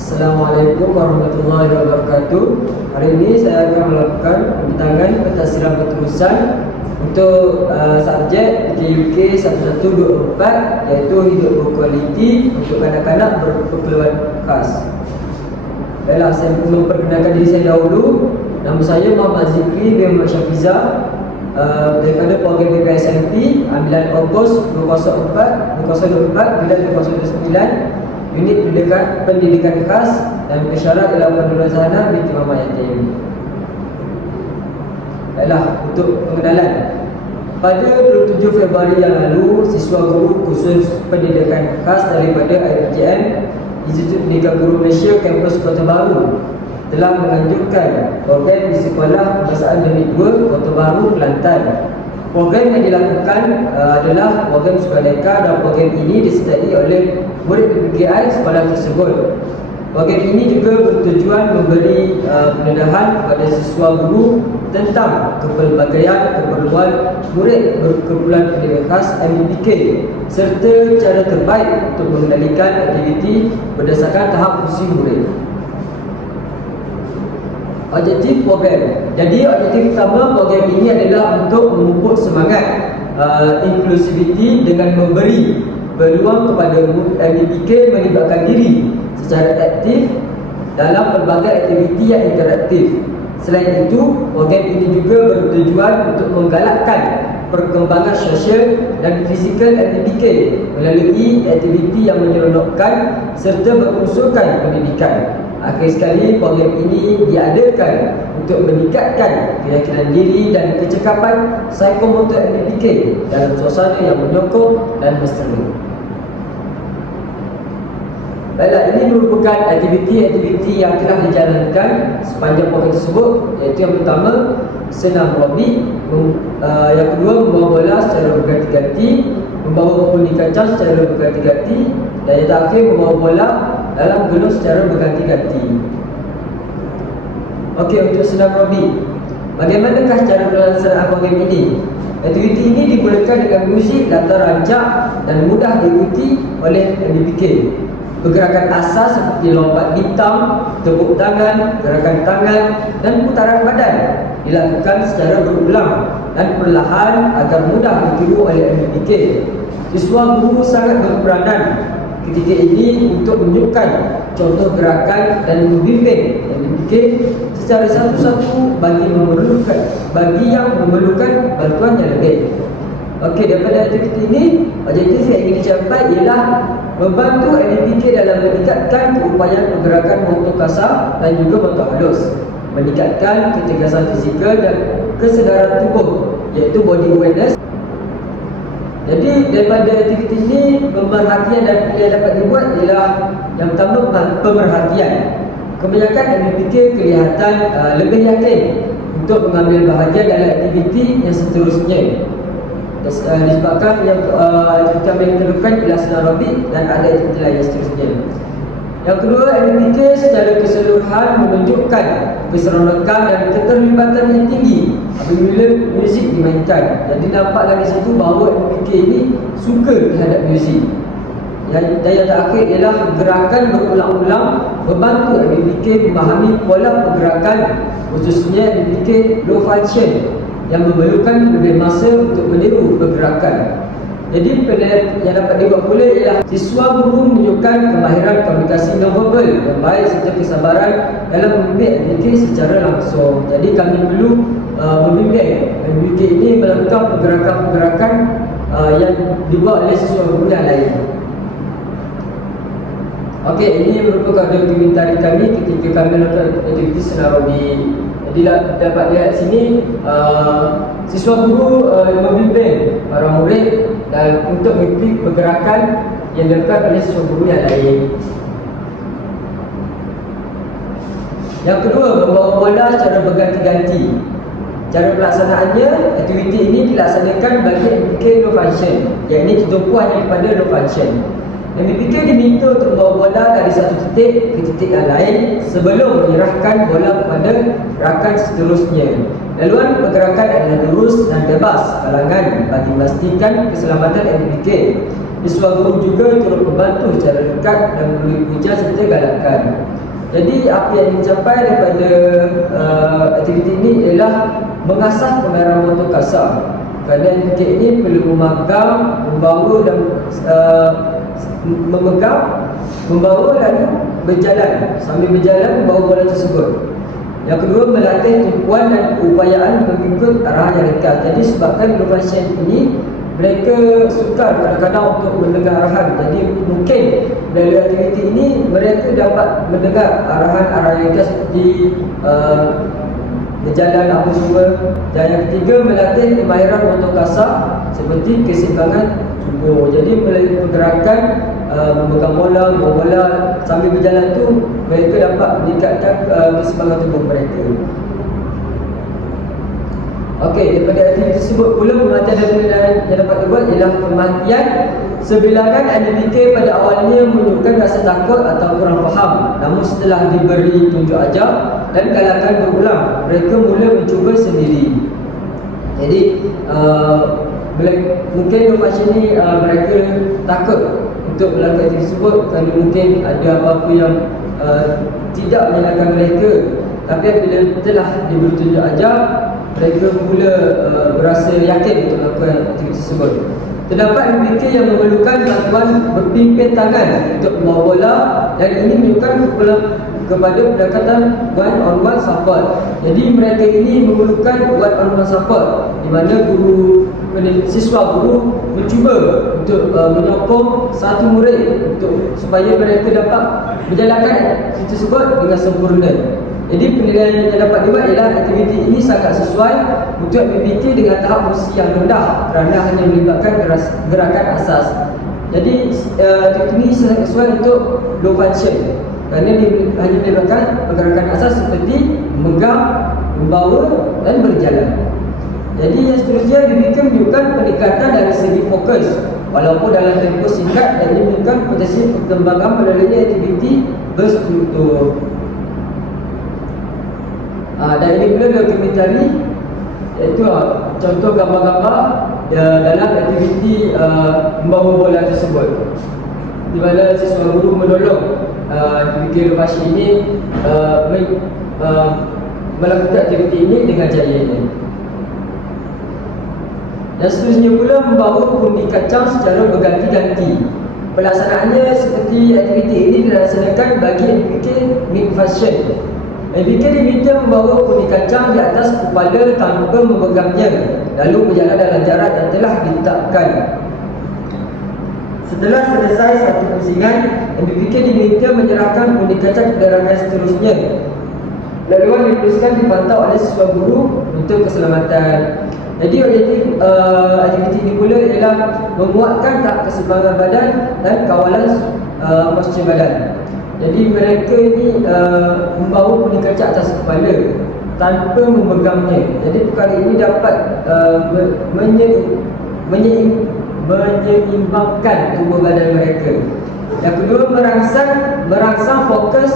Assalamualaikum warahmatullahi wabarakatuh. Hari ini saya akan melakukan pembintangan pentasiran berterusan Untuk uh, subjek JUK 1124 Iaitu hidup berkualiti untuk kanak-kanak berkeperluan khas. Baiklah, saya memperkenalkan diri saya dahulu. Nama saya Muhammad Zikri bin Muhammad Syafiza. Uh, Daripada program BPSMP Ambilan Ogos 2004 2024 Bila 2029 Unit Pendidikan, Pendidikan Khas dan Pesyarat ialah Pendudukan Zahana binti Mama Yatim. Baiklah, untuk pengenalan. Pada 27 Februari yang lalu, siswa guru khusus pendidikan khas daripada IPJN Institut Pendidikan Guru Malaysia Kampus Kota Baru telah menganjurkan program di sekolah Kebangsaan Negeri 2 Kota Baru, Kelantan Program yang dilakukan uh, adalah program Sukadeka dan program ini disertai oleh murid PPKI sekolah tersebut. Program ini juga bertujuan memberi uh, pendedahan kepada siswa guru tentang kepelbagaian keperluan murid berkeperluan pendidikan khas MBPK serta cara terbaik untuk mengendalikan aktiviti berdasarkan tahap fungsi murid. Objektif program. Jadi objektif utama program ini adalah untuk memupuk semangat uh, inklusiviti dengan memberi peluang kepada MDPK melibatkan diri secara aktif dalam pelbagai aktiviti yang interaktif. Selain itu, program ini juga bertujuan untuk menggalakkan perkembangan sosial dan fizikal MDPK melalui aktiviti yang menyeronokkan serta berunsurkan pendidikan. Akhir sekali program ini diadakan untuk meningkatkan keyakinan diri dan kecekapan psikomotor MPK dalam suasana yang menyokong dan mesra. Baiklah, ini merupakan aktiviti-aktiviti yang telah dijalankan sepanjang program tersebut iaitu yang pertama senam aerobik, uh, yang kedua membawa bola secara berganti-ganti, membawa puni kacang secara berganti-ganti dan yang terakhir membawa bola dalam gunung secara berganti-ganti. Okey, untuk senam aerobik. Bagaimanakah cara pelaksanaan program ini? Aktiviti ini dimulakan dengan muzik latar rancak dan mudah diikuti oleh MBPK. Pergerakan asas seperti lompat bintang, tepuk tangan, gerakan tangan dan putaran badan dilakukan secara berulang dan perlahan agar mudah ditiru oleh MBPK. Siswa guru sangat berperanan ketika ini untuk menunjukkan contoh gerakan dan membimbing dan dibikin secara satu-satu bagi memerlukan bagi yang memerlukan bantuan yang lebih. Okey, daripada aktiviti ini, objektif yang ingin dicapai ialah membantu LPK dalam meningkatkan keupayaan pergerakan motor kasar dan juga motor halus, meningkatkan ketegasan fizikal dan kesedaran tubuh iaitu body awareness jadi daripada aktiviti ini pemerhatian dan yang dapat dibuat ialah yang pertama pemerhatian. Kebanyakan MPK kelihatan uh, lebih yakin untuk mengambil bahagian dalam aktiviti yang seterusnya. Uh, disebabkan yang uh, kami perlukan ialah senang robik dan ada aktiviti lain yang seterusnya. Yang kedua, MPK secara keseluruhan menunjukkan keseronokan dan keterlibatan yang tinggi apabila muzik dimainkan. Jadi nampak dari situ bahawa MPK ini suka terhadap muzik. Dan, yang terakhir ialah gerakan berulang-ulang membantu MPK memahami pola pergerakan khususnya MPK low function yang memerlukan lebih masa untuk meniru pergerakan. Jadi penilaian yang dapat dibuat pula ialah siswa guru menunjukkan kemahiran komunikasi non-verbal yang baik serta kesabaran dalam membimbing MBK secara langsung. Jadi kami perlu uh, membimbing MBK ini melakukan pergerakan-pergerakan uh, yang dibuat oleh siswa guru yang lain. Okey, ini merupakan dokumentari kami ketika kami melakukan aktiviti senarobi. Jadi dapat lihat sini uh, siswa guru uh, membimbing para murid dan untuk mengikuti pergerakan yang dilakukan oleh siswa guru yang lain. Yang kedua, membawa bola secara berganti-ganti. Cara pelaksanaannya, aktiviti ini dilaksanakan bagi MPK low function. Yang ini hanya kepada low function. MPK diminta untuk membawa bola dari satu titik ke titik yang lain sebelum menyerahkan bola kepada rakan seterusnya. Laluan pergerakan adalah lurus dan bebas kalangan bagi memastikan keselamatan MPK. Siswa guru juga turut membantu secara dekat dan memberi puja serta galakan. Jadi apa yang dicapai daripada uh, aktiviti ini ialah mengasah kemahiran motor kasar. Kerana MPK ini perlu memegang, membawa dan uh, memegang, membawa lalu berjalan sambil berjalan membawa bola tersebut. Yang kedua melatih tumpuan dan upayaan mengikut arah yang dekat. Jadi sebabkan inovasi ini mereka suka kadang-kadang untuk mendengar arahan. Jadi mungkin dari aktiviti ini mereka dapat mendengar arahan-arahan yang seperti uh, berjalan apa semua. Dan yang ketiga melatih kemahiran motor kasar seperti keseimbangan tubuh jadi melalui pergerakan uh, memegang bola, bola. Sambil berjalan tu mereka dapat meningkatkan uh, keseimbangan tubuh mereka. Okey, daripada aktiviti tersebut pula kematian dan penilaian yang dapat dibuat ialah kematian Sebilangan NBK pada awalnya menunjukkan rasa takut atau kurang faham. Namun setelah diberi tunjuk ajar dan galakan berulang Mereka mula mencuba sendiri. Jadi, uh, mungkin informasi ini uh, mereka takut untuk melakukan aktiviti tersebut Kerana mungkin ada apa-apa yang uh, tidak menyenangkan mereka Tapi bila telah diberi tunjuk ajar mereka mula uh, berasa yakin untuk melakukan aktiviti tersebut. Terdapat MBK yang memerlukan bantuan berpimpin tangan untuk membawa bola dan ini menunjukkan kepada pendekatan one on one support. Jadi mereka ini memerlukan one on one support di mana guru siswa guru mencuba untuk uh, menyokong satu murid untuk supaya mereka dapat menjalankan aktiviti tersebut dengan sempurna. Jadi penilaian yang dapat dibuat ialah aktiviti ini sangat sesuai untuk PPT dengan tahap fungsi yang rendah kerana hanya melibatkan gerakan asas. Jadi uh, ini sangat sesuai untuk low function kerana dia hanya melibatkan pergerakan asas seperti memegang, membawa dan berjalan. Jadi yang seterusnya PPT menunjukkan peningkatan dari segi fokus. Walaupun dalam tempoh singkat dan menunjukkan potensi perkembangan melalui aktiviti berstruktur. Ha, dan ini pula dokumentari iaitu ha, contoh gambar-gambar ya, dalam aktiviti uh, membawa bola tersebut. Di mana siswa guru menolong uh, aktiviti inovasi ini uh, me, uh, melakukan aktiviti ini dengan jaya ini dan seterusnya pula membawa pundi kacang secara berganti-ganti. Pelaksanaannya seperti aktiviti ini dilaksanakan bagi aktiviti mid fashion. Nabi Karim diminta membawa kuning kacang di atas kepala tanpa memegangnya. Lalu berjalan dalam jarak yang telah ditetapkan. Setelah selesai satu pusingan Karim diminta menyerahkan kuning kacang kepada rakan seterusnya. Laluan dituliskan dipantau oleh siswa guru untuk keselamatan jadi objektif uh, aktiviti ini pula ialah menguatkan tak keseimbangan badan dan kawalan uh, postur badan. Jadi mereka ni uh, membawa kuning kacak atas kepala tanpa memegangnya. Jadi perkara ini dapat uh, menye, menyeimbangkan tubuh badan mereka. Yang kedua merangsang merangsang fokus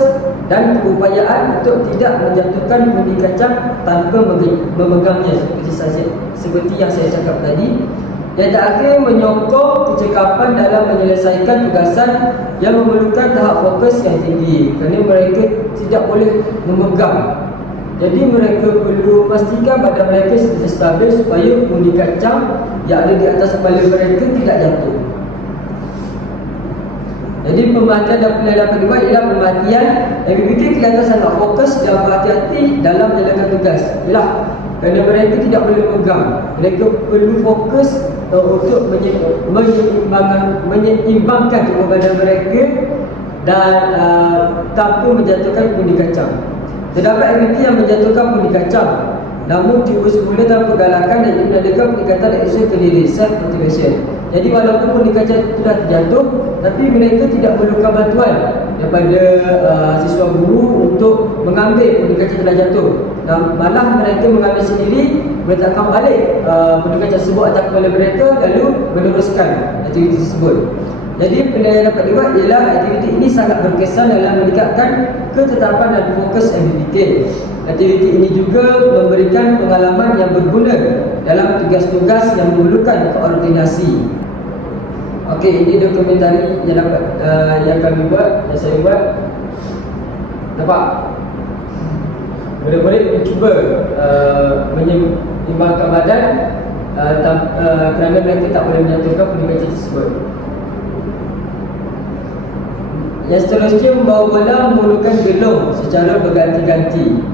dan keupayaan untuk tidak menjatuhkan kuning kacang tanpa memegangnya seperti saya seperti yang saya cakap tadi. Yang terakhir menyokong kecekapan dalam menyelesaikan tugasan yang memerlukan tahap fokus yang tinggi kerana mereka tidak boleh memegang. Jadi mereka perlu pastikan badan mereka sedia stabil supaya undi kacang yang ada di atas kepala mereka tidak jatuh. Pemerhatian dan penilaian kedua ialah yang berfikir kelihatan sangat fokus dan berhati-hati dalam menjalankan tugas. Ialah kerana mereka tidak boleh memegang. Mereka perlu fokus untuk menyeimbangkan, menyeimbangkan tubuh badan mereka dan uh, tanpa menjatuhkan pundi kacang. Terdapat aktiviti yang menjatuhkan pundi kacang namun tiba semula dalam pergalakan dan menandakan peningkatan action ke diri self motivation. Jadi walaupun pundi kacang sudah terjatuh tapi mereka tidak perlukan bantuan daripada uh, siswa guru untuk mengambil pundi kacang telah jatuh. Dan malah mereka mengambil sendiri meletakkan balik uh, pundi kacang tersebut atas kepala mereka lalu meneruskan aktiviti tersebut. Jadi penilaian dapat dibuat ialah aktiviti ini sangat berkesan dalam meningkatkan ketetapan dan fokus MBK. Aktiviti ini juga memberikan pengalaman yang berguna dalam tugas-tugas yang memerlukan koordinasi. Okey, ini dokumentari yang dapat uh, yang kami buat, yang saya buat. Nampak? Murid-murid mencuba uh, menyeimbangkan badan uh, tam, uh, kerana mereka tak boleh menyatukan pendekatan tersebut. Yang seterusnya membawa bola memerlukan gelung secara berganti-ganti.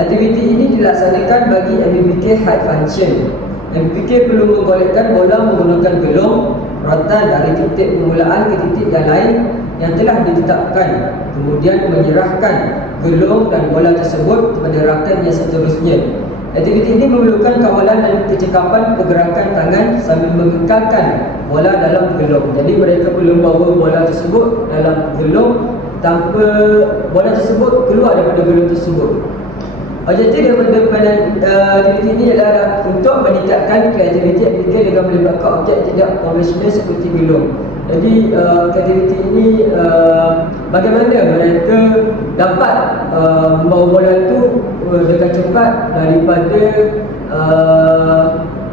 Aktiviti ini dilaksanakan bagi MBK high function. MBK perlu menggolekkan bola menggunakan gelung rotan dari titik permulaan ke titik yang lain yang telah ditetapkan. Kemudian menyerahkan gelung dan bola tersebut kepada rakan yang seterusnya. Aktiviti ini memerlukan kawalan dan kecekapan pergerakan tangan sambil mengekalkan bola dalam gelung. Jadi mereka perlu membawa bola tersebut dalam gelung tanpa bola tersebut keluar daripada gelung tersebut. Objektif daripada panel uh, aktiviti ini adalah untuk meningkatkan kreativiti aktiviti dengan melibatkan objek tidak konvensional seperti gelung. Jadi uh, aktiviti ini uh, bagaimana mereka dapat uh, membawa itu uh, dengan cepat daripada uh,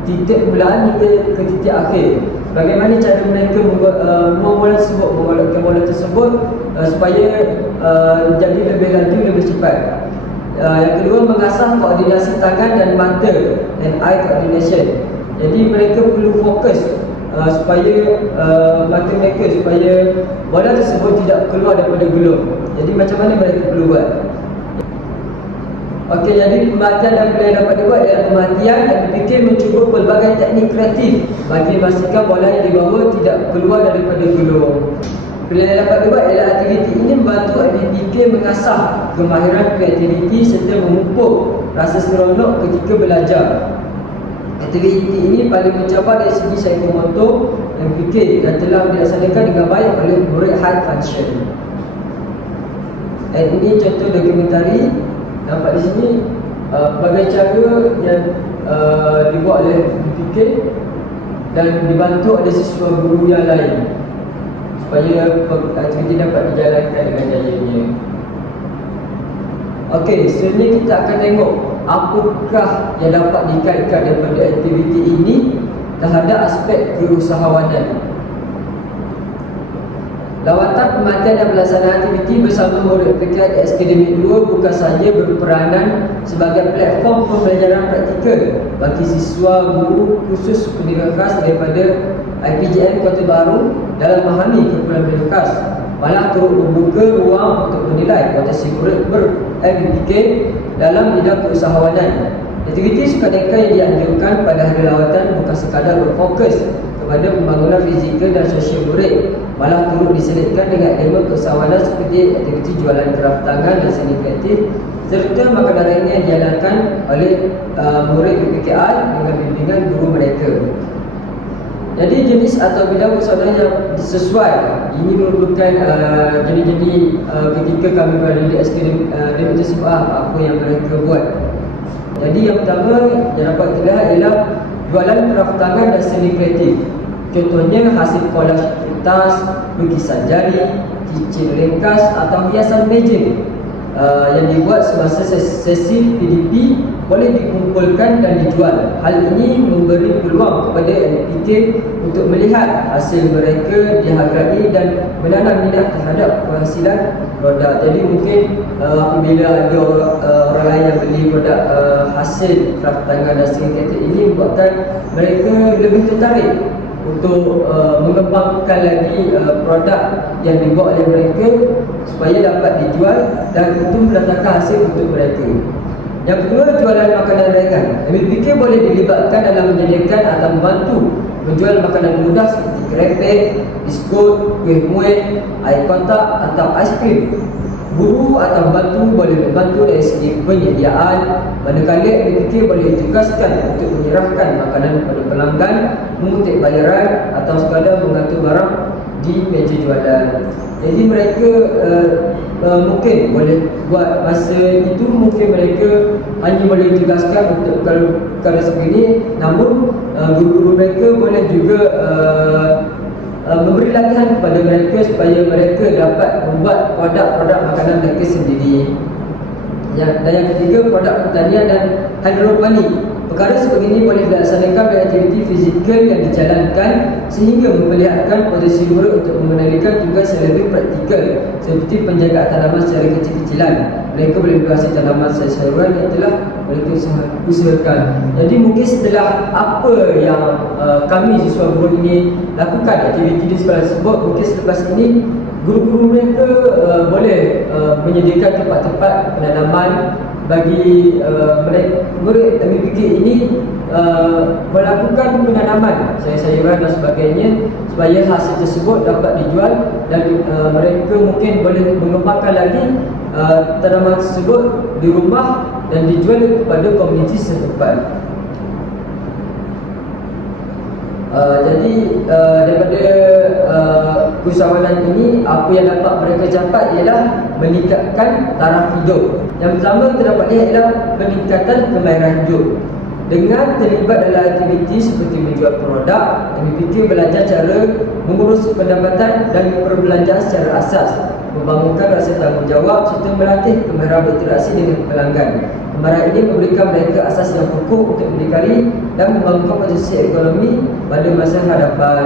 titik mulaan hingga ke titik akhir. Bagaimana cara mereka membuat uh, bola tersebut, tersebut uh, supaya uh, jadi lebih laju, lebih cepat. Uh, yang kedua mengasah koordinasi tangan dan mata and eye coordination. Jadi mereka perlu fokus uh, supaya uh, mata mereka supaya bola tersebut tidak keluar daripada gelung. Jadi macam mana mereka perlu buat? Okey, jadi pemerhatian dan yang dapat dibuat adalah pemerhatian dan berfikir mencuba pelbagai teknik kreatif bagi memastikan bola yang dibawa tidak keluar daripada gelung. Pilihan yang dapat dibuat adalah aktiviti ini membantu MBPK mengasah kemahiran kreativiti serta memupuk rasa seronok ketika belajar. Aktiviti ini paling mencapai dari segi psikomotor dan fikir dan telah dilaksanakan dengan baik oleh murid high function. Dan ini contoh dokumentari nampak di sini uh, bagai cara yang uh, dibuat oleh MPK dan dibantu oleh siswa guru yang lain supaya aktiviti dapat dijalankan dengan jayanya. Okey, seterusnya kita akan tengok apakah yang dapat dikaitkan daripada aktiviti ini terhadap aspek keusahawanan. Lawatan pemantian dan pelaksanaan aktiviti bersama murid PKI Akademik 2 bukan sahaja berperanan sebagai platform pembelajaran praktikal bagi siswa guru khusus pendidikan khas daripada IPJM Kota Baru dalam memahami kumpulan khas malah turut membuka ruang untuk menilai potensi murid ber-MBK dalam bidang keusahawanan. Aktiviti sukaneka yang dianjurkan pada hari lawatan bukan sekadar berfokus kepada pembangunan fizikal dan sosial murid malah turut diselitkan dengan elemen keusahawanan seperti aktiviti jualan kraft tangan dan seni kreatif serta makanan yang dijalankan oleh uh, murid PPKI dengan bimbingan guru mereka. Jadi jenis atau bidang usahawanan yang sesuai ini merupakan uh, jenis-jenis uh, ketika kami berada di SKD uh, di apa yang mereka buat. Jadi yang pertama yang dapat kita ialah jualan kraft tangan dan seni kreatif. Contohnya hasil kolaj tas, lukisan jari, cincin ringkas atau hiasan meja uh, yang dibuat semasa sesi PDP boleh dikumpulkan dan dijual. Hal ini memberi peluang kepada NPK untuk melihat hasil mereka dihargai dan menanam minat terhadap penghasilan produk. Jadi mungkin uh, apabila ada uh, orang lain yang beli produk uh, hasil craft tangan dan seni ini membuatkan mereka lebih tertarik untuk uh, mengembangkan lagi uh, produk yang dibuat oleh mereka supaya dapat dijual dan itu mendatangkan hasil untuk mereka. Yang kedua, jualan makanan ringan. Fikir boleh dilibatkan dalam menyediakan atau membantu menjual makanan mudah seperti krepek, biskut, kuih muih, air kontak atau aiskrim Guru atau bantu boleh membantu dari segi penyediaan. Manakala MPK boleh ditugaskan untuk menyerahkan makanan kepada pelanggan Mengutip bayaran atau sekadar mengatur barang di meja jualan. Jadi mereka uh, uh, mungkin boleh buat masa itu Mungkin mereka hanya boleh ditugaskan untuk kalau, kalau sebegini Namun uh, guru-guru mereka boleh juga uh, Uh, memberi latihan kepada mereka supaya mereka dapat membuat produk-produk makanan mereka sendiri. Yang, dan yang ketiga produk pertanian dan hidroponik. Perkara seperti ini boleh dilaksanakan oleh aktiviti fizikal yang dijalankan sehingga memperlihatkan posisi guru untuk mengenalikan tugas yang lebih praktikal seperti penjagaan tanaman secara kecil-kecilan. Mereka boleh berhasil tanaman sayur-sayuran yang telah mereka usahakan. Jadi mungkin setelah apa yang uh, kami siswa guru ini lakukan aktiviti di sekolah tersebut, mungkin selepas ini guru-guru mereka uh, boleh uh, menyediakan tempat-tempat penanaman bagi uh, murid MPK ini uh, melakukan penanaman sayur-sayuran dan sebagainya supaya hasil tersebut dapat dijual dan uh, mereka mungkin boleh mengembangkan lagi uh, tanaman tersebut di rumah dan dijual kepada komuniti setempat. Uh, jadi uh, daripada uh, usahawanan ini apa yang dapat mereka capai ialah meningkatkan taraf hidup. Yang pertama kita dapat lihat ialah peningkatan kemahiran hidup. Dengan terlibat dalam aktiviti seperti menjual produk, MPK belajar cara mengurus pendapatan dan perbelanjaan secara asas, membangunkan rasa tanggungjawab serta melatih kemahiran berinteraksi dengan pelanggan. Kemahiran ini memberikan mereka asas yang pokok untuk berdikari dan membangun posisi ekonomi pada masa hadapan.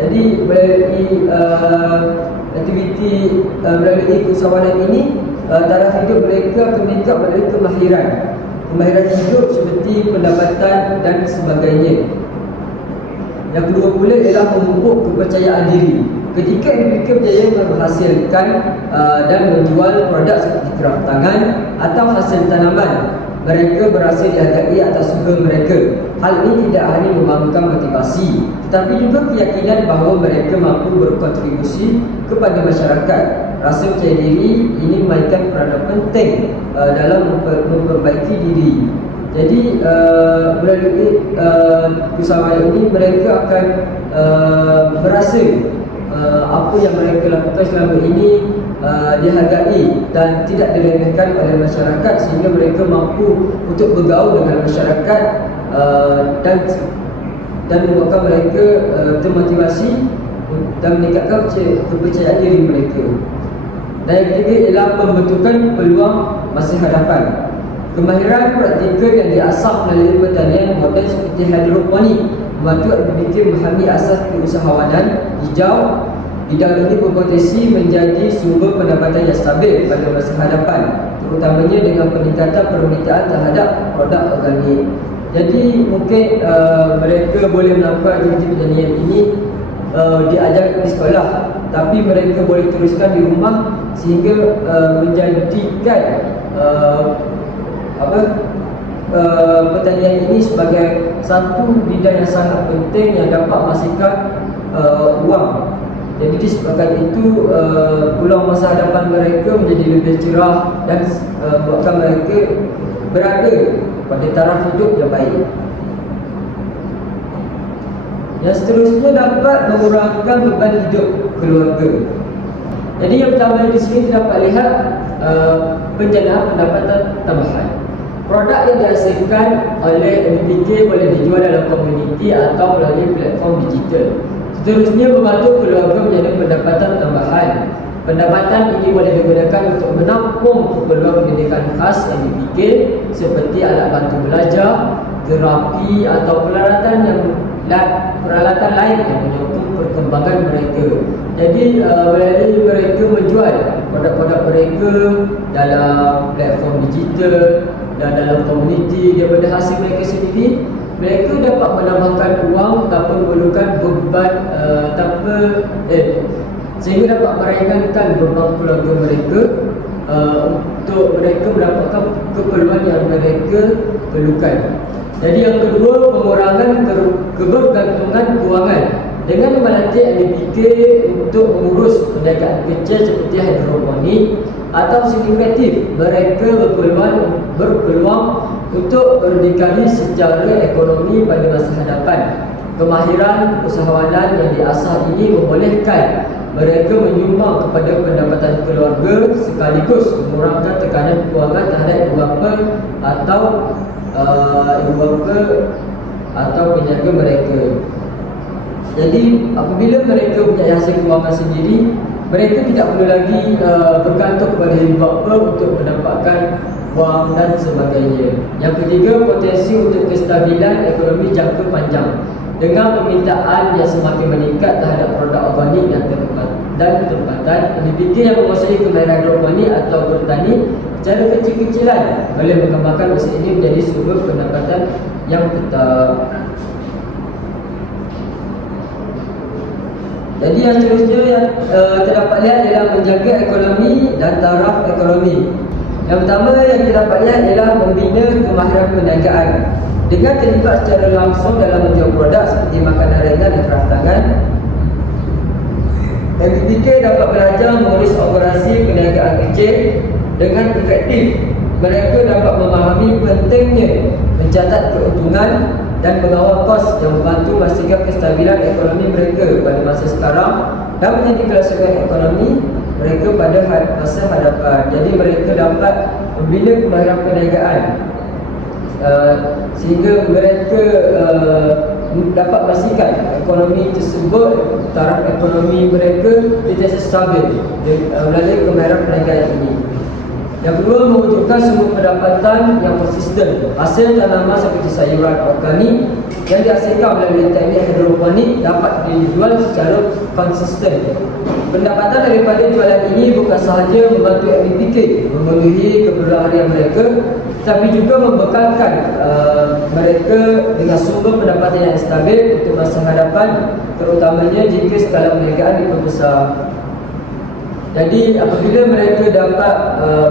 Jadi melalui uh, aktiviti uh, melalui usahawanan ini, uh, taraf hidup mereka akan meningkat melalui kemahiran. Kemahiran hidup seperti pendapatan dan sebagainya. Yang kedua pula ialah memupuk kepercayaan diri. Ketika mereka berjaya menghasilkan uh, dan menjual produk seperti kerap tangan atau hasil tanaman, mereka berhasil dihargai atas usaha mereka. Hal ini tidak hanya membangunkan motivasi, tetapi juga keyakinan bahawa mereka mampu berkontribusi kepada masyarakat. Rasa percaya diri ini memainkan peranan penting uh, dalam memperbaiki diri. Jadi uh, melalui uh, usaha ini mereka akan uh, berasa uh, apa yang mereka lakukan selama ini uh, dihargai dan tidak diremehkan oleh masyarakat sehingga mereka mampu untuk bergaul dengan masyarakat uh, dan dan membuatkan mereka uh, termotivasi dan meningkatkan kepercayaan diri mereka. Dan yang ketiga ialah pembentukan peluang masa hadapan. Kemahiran praktikal yang diasah melalui pertanian model seperti hidroponik membantu aktiviti memahami asas keusahawanan hijau ini berpotensi menjadi sumber pendapatan yang stabil pada masa hadapan Terutamanya dengan peningkatan permintaan terhadap produk organik Jadi mungkin uh, mereka boleh melakukan aktiviti pertanian ini uh, diajar di sekolah Tapi mereka boleh teruskan di rumah sehingga uh, menjadikan uh, apa uh, pertanian ini sebagai satu bidang yang sangat penting yang dapat menghasilkan uh, wang jadi disebabkan itu uh, peluang masa hadapan mereka menjadi lebih cerah dan uh, buatkan mereka berada pada taraf hidup yang baik. Yang seterusnya dapat mengurangkan beban hidup keluarga. Jadi yang pertama di sini kita dapat lihat uh, penjanaan pendapatan tambahan. Produk yang dihasilkan oleh MPK boleh dijual dalam komuniti atau melalui platform digital. Seterusnya membantu keluarga menjadi pendapatan tambahan. Pendapatan ini boleh digunakan untuk menampung keperluan pendidikan khas yang dipikir seperti alat bantu belajar, terapi atau peralatan yang peralatan lain yang menyokong perkembangan mereka. Jadi uh, mereka menjual produk-produk mereka dalam platform digital dan dalam komuniti daripada hasil mereka sendiri mereka dapat menambahkan uang tanpa memerlukan beban uh, tanpa eh sehingga dapat meringankan beban keluarga mereka uh, untuk mereka mendapatkan keperluan yang mereka perlukan. Jadi yang kedua pengurangan kebergantungan kewangan dengan melatih LPK untuk mengurus perniagaan kecil seperti hidroponik atau segi kreatif mereka berpeluang berpeluang untuk berdikari secara ekonomi pada masa hadapan. Kemahiran usahawanan yang diasah ini membolehkan mereka menyumbang kepada pendapatan keluarga sekaligus mengurangkan tekanan kewangan terhadap ibu bapa atau uh, ibu bapa atau penjaga mereka. Jadi apabila mereka punya hasil kewangan sendiri, mereka tidak perlu lagi uh, bergantung kepada bapa untuk mendapatkan wang dan sebagainya. Yang ketiga, potensi untuk kestabilan ekonomi jangka panjang dengan permintaan yang semakin meningkat terhadap produk organik yang tertempat dan ketempatan individu yang menguasai kemahiran hidroponik atau bertani secara kecil-kecilan boleh mengembangkan usaha ini menjadi sumber pendapatan yang tetap Jadi yang seterusnya yang uh, terdapat lihat ialah menjaga ekonomi dan taraf ekonomi. Yang pertama yang terdapat lihat ialah membina kemahiran perniagaan. Dengan terlibat secara langsung dalam menjual produk seperti makanan ringan dan keraftangan, MBPK dapat belajar mengurus operasi perniagaan kecil dengan efektif. Mereka dapat memahami pentingnya mencatat keuntungan dan mengawal kos yang membantu memastikan kestabilan ekonomi mereka pada masa sekarang dan menjadi kelangsungan ekonomi mereka pada masa hadapan. Jadi mereka dapat membina kemahiran perniagaan uh, sehingga mereka uh, dapat memastikan ekonomi tersebut taraf ekonomi mereka tidak stabil uh, melalui kemahiran perniagaan ini. Yang kedua mewujudkan sumber pendapatan yang konsisten. Hasil tanaman seperti sayuran organik yang dihasilkan melalui teknik hidroponik dapat dijual secara konsisten. Pendapatan daripada jualan ini bukan sahaja membantu MBPK memenuhi keperluan harian mereka tapi juga membekalkan uh, mereka dengan sumber pendapatan yang stabil untuk masa hadapan terutamanya jika skala perniagaan diperbesar. Jadi apabila mereka dapat uh,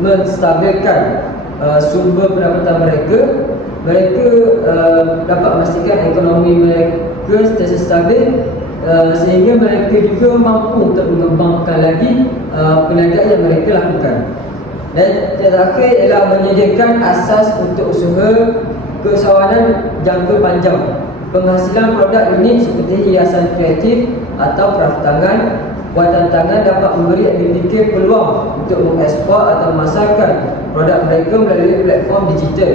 menstabilkan uh, sumber pendapatan mereka, mereka uh, dapat memastikan ekonomi mereka sentiasa stabil uh, sehingga mereka juga mampu untuk mengembangkan lagi uh, perniagaan yang mereka lakukan. Dan terakhir ialah menyediakan asas untuk usaha keusahawanan jangka panjang. Penghasilan produk unik seperti hiasan kreatif atau kraftangan buatan tangan dapat memberi MBK peluang untuk mengekspor atau memasarkan produk mereka melalui platform digital.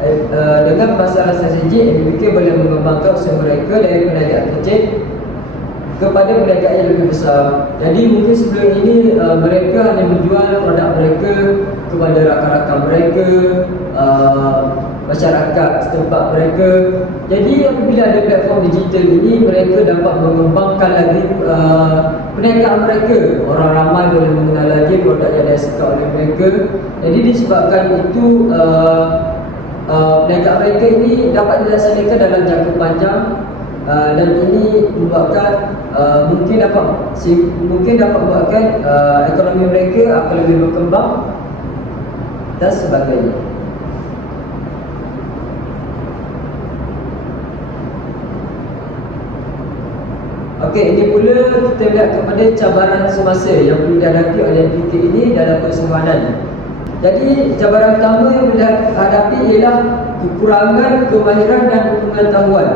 Eh, eh, dengan masalah strategi, MBK boleh mengembangkan usaha mereka dari perniagaan kecil kepada perniagaan yang lebih besar. Jadi mungkin sebelum ini eh, mereka hanya menjual produk mereka kepada rakan-rakan mereka, masyarakat setempat mereka. Jadi apabila ada platform digital ini, mereka dapat mengembangkan lagi uh, perniagaan mereka. Orang ramai boleh mengenal lagi produk yang disuka oleh mereka. Jadi disebabkan itu, uh, uh, perniagaan mereka ini dapat dilaksanakan dalam jangka panjang Uh, dan ini membuatkan uh, mungkin dapat si, mungkin dapat membuatkan uh, ekonomi mereka akan lebih berkembang dan sebagainya. Okey, ini pula kita lihat kepada cabaran semasa yang perlu dihadapi oleh PT ini dalam persahawanan. Jadi, cabaran pertama yang perlu dihadapi ialah kekurangan kemahiran dan pengetahuan.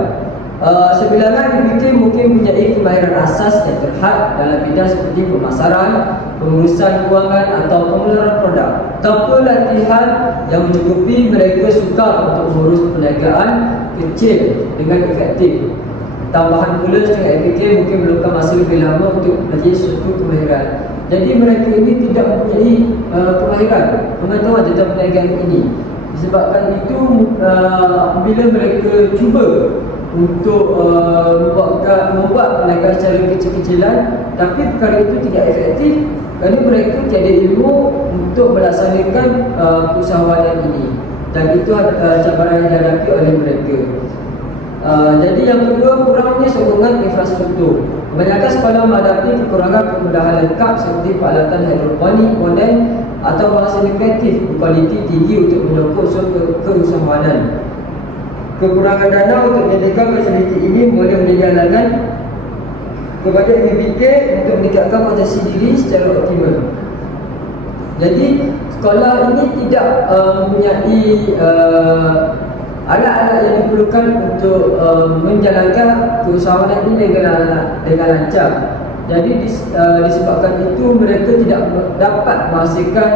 Uh, sebilangan PT mungkin punya kemahiran asas yang terhad dalam bidang seperti pemasaran, pengurusan kewangan atau pengeluaran produk. Tanpa latihan yang mencukupi mereka suka untuk mengurus perniagaan kecil dengan efektif tambahan pula setengah FPK mungkin memerlukan masa lebih lama untuk belajar suatu kemahiran. Jadi mereka ini tidak mempunyai uh, kemahiran pengetahuan tentang perniagaan ini. Disebabkan itu uh, apabila mereka cuba untuk uh, membuat, membuat perniagaan secara kecil-kecilan tapi perkara itu tidak efektif kerana mereka tiada ilmu untuk melaksanakan uh, usahawanan ini dan itu uh, cabaran yang dihadapi oleh mereka. Uh, jadi yang kedua kurangnya sokongan infrastruktur. Kebanyakan sekolah menghadapi kekurangan kemudahan lengkap seperti peralatan hidroponik, modern atau bahasa kreatif berkualiti tinggi untuk menyokong usaha ke keusahawanan. Kekurangan dana untuk menyediakan fasiliti ini boleh menjadi halangan kepada MBK untuk meningkatkan potensi diri secara optimal. Jadi sekolah ini tidak uh, mempunyai uh, alat-alat yang diperlukan untuk uh, menjalankan keusahawanan ini dengan dengan lancar. Jadi dis, uh, disebabkan itu mereka tidak dapat menghasilkan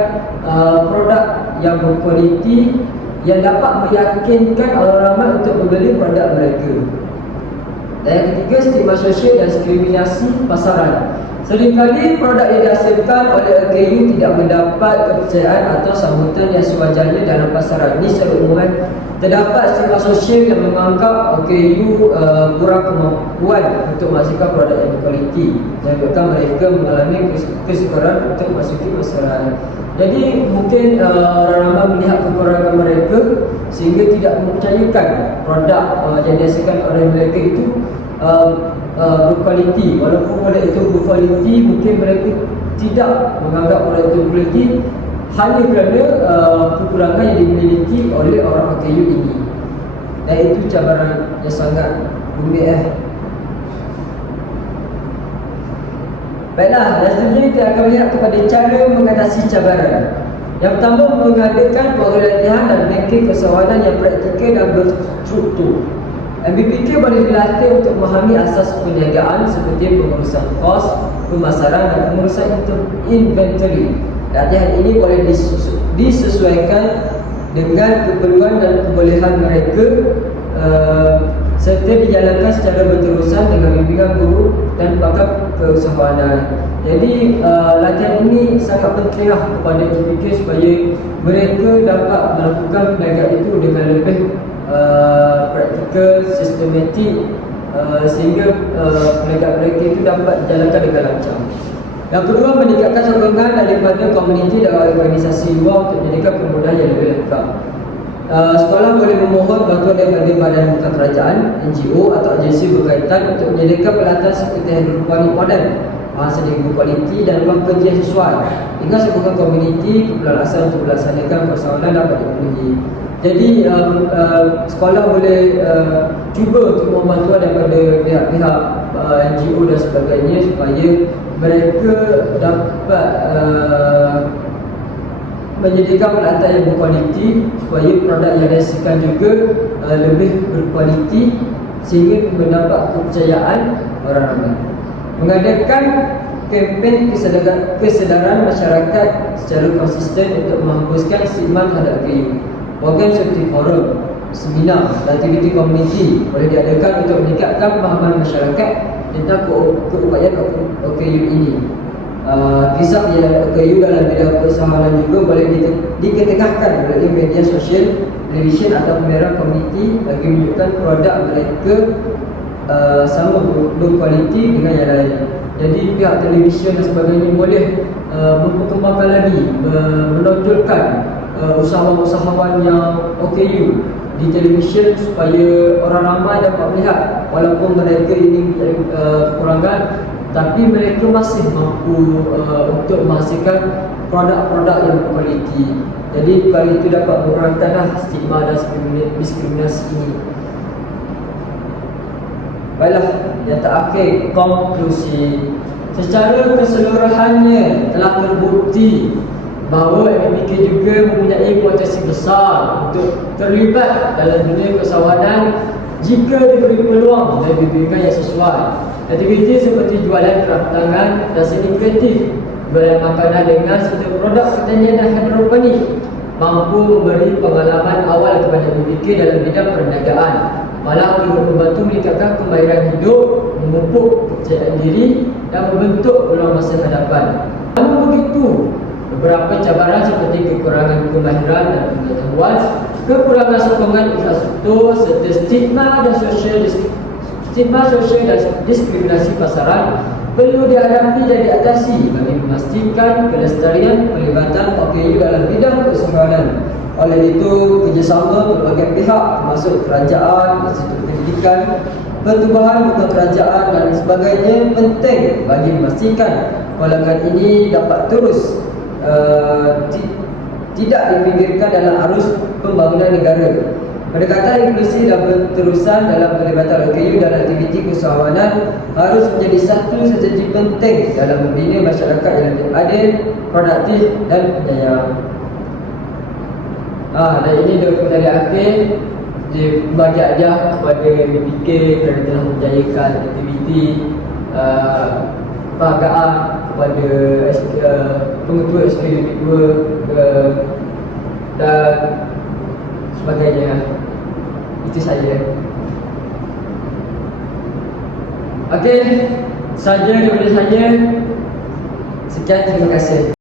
uh, produk yang berkualiti yang dapat meyakinkan orang ramai untuk membeli produk mereka. Dan yang ketiga, stigma sosial dan diskriminasi pasaran. Seringkali produk yang dihasilkan oleh LKU tidak mendapat kepercayaan atau sambutan yang sewajarnya dalam pasaran. Ini secara umum terdapat stigma sosial yang menganggap LKU uh, kurang kemampuan untuk menghasilkan produk yang berkualiti dan bahkan mereka mengalami kesukaran untuk masuki pasaran. Jadi mungkin uh, orang ramai melihat kekurangan mereka sehingga tidak mempercayakan produk uh, yang dihasilkan oleh mereka itu uh, uh, berkualiti. Walaupun produk itu berkualiti, mungkin mereka tidak menganggap produk itu berkualiti hanya kerana uh, kekurangan yang dimiliki oleh orang PKU ini. Dan itu cabaran yang sangat rumit eh. Baiklah, dan seterusnya kita akan melihat kepada cara mengatasi cabaran. Yang pertama, mengadakan penglatihan dan memiliki kesewanan yang praktikal dan berstruktur. MBPK boleh dilatih untuk memahami asas perniagaan seperti pengurusan kos, pemasaran dan pengurusan inventory. Latihan ini boleh disesuaikan dengan keperluan dan kebolehan mereka uh, serta dijalankan secara berterusan dengan bimbingan guru dan pakar keusahawanan. Jadi uh, latihan ini sangat penting lah kepada MPK supaya mereka dapat melakukan perniagaan itu dengan lebih uh, praktikal, sistematik uh, sehingga uh, perniagaan mereka itu dapat dijalankan dengan lancar. Yang kedua, meningkatkan sokongan daripada komuniti dan organisasi luar untuk menjadikan kemudahan yang lebih lengkap. Uh, sekolah boleh memohon bantuan daripada badan bukan kerajaan, NGO atau agensi berkaitan untuk menyediakan peralatan seperti hidroponik moden, bahasa yang berkualiti dan ruang kerja yang sesuai. Hingga sebuah komuniti kepulauan asal untuk melaksanakan persoalan dapat dipenuhi. Jadi uh, uh, sekolah boleh uh, cuba untuk membantu daripada pihak-pihak uh, NGO dan sebagainya supaya mereka dapat uh, menyediakan peralatan yang berkualiti supaya produk yang dihasilkan juga uh, lebih berkualiti sehingga mendapat kepercayaan orang ramai. Mengadakan kempen kesedaran, kesedaran masyarakat secara konsisten untuk menghapuskan stigma terhadap gaya. Program seperti forum, seminar dan aktiviti komuniti boleh diadakan untuk meningkatkan pemahaman masyarakat tentang keupayaan OKU ini uh, kisah yang OKU dalam bidang persamaan juga boleh diketekahkan oleh media sosial, televisyen atau kamera komuniti bagi menunjukkan produk mereka uh, sama berkualiti dengan yang lain. Jadi pihak televisyen dan sebagainya boleh uh, memperkembangkan lagi, menonjolkan uh, usahawan-usahawan yang OKU di televisyen supaya orang ramai dapat melihat walaupun mereka ini uh, kekurangan tapi mereka masih mampu uh, untuk menghasilkan produk-produk yang berkualiti. Jadi kalau itu dapat mengurangkanlah stigma dan diskriminasi ini. Baiklah, yang terakhir, konklusi. Secara keseluruhannya telah terbukti bahawa MBK juga mempunyai potensi besar untuk terlibat dalam dunia kesawanan jika diberi peluang dan diberikan yang sesuai. Aktiviti seperti jualan kerabat tangan dan seni kreatif, jualan makanan dengan serta produk pertanian dan hidroponik mampu memberi pengalaman awal kepada MBK dalam bidang perniagaan. Malah turut membantu meningkatkan kemahiran hidup, memupuk kepercayaan diri dan membentuk peluang masa hadapan. Namun begitu, beberapa cabaran seperti kekurangan kemahiran dan pengetahuan, kekurangan sokongan infrastruktur serta stigma dan sosial stigma sosial dan diskriminasi pasaran perlu dihadapi dan diatasi bagi memastikan kelestarian pelibatan OKU dalam bidang keseluruhan. Oleh itu, kerjasama berbagai pihak termasuk kerajaan, institut pendidikan, pertubuhan bukan kerajaan dan sebagainya penting bagi memastikan golongan ini dapat terus uh, tidak dipinggirkan dalam arus pembangunan negara. Pendekatan inklusi dan berterusan dalam pelibatan OKU dan aktiviti keusahawanan harus menjadi satu strategi penting dalam membina masyarakat yang lebih adil, produktif dan penyayang. Ah, dan ini dokumen dari akhir dia bagi ajar kepada BPK kerana telah menjayakan aktiviti uh, penghargaan kepada uh, pengetua SPDP 2 uh, dan sebagainya itu saja Okey, saja daripada saya. Sekian, terima kasih.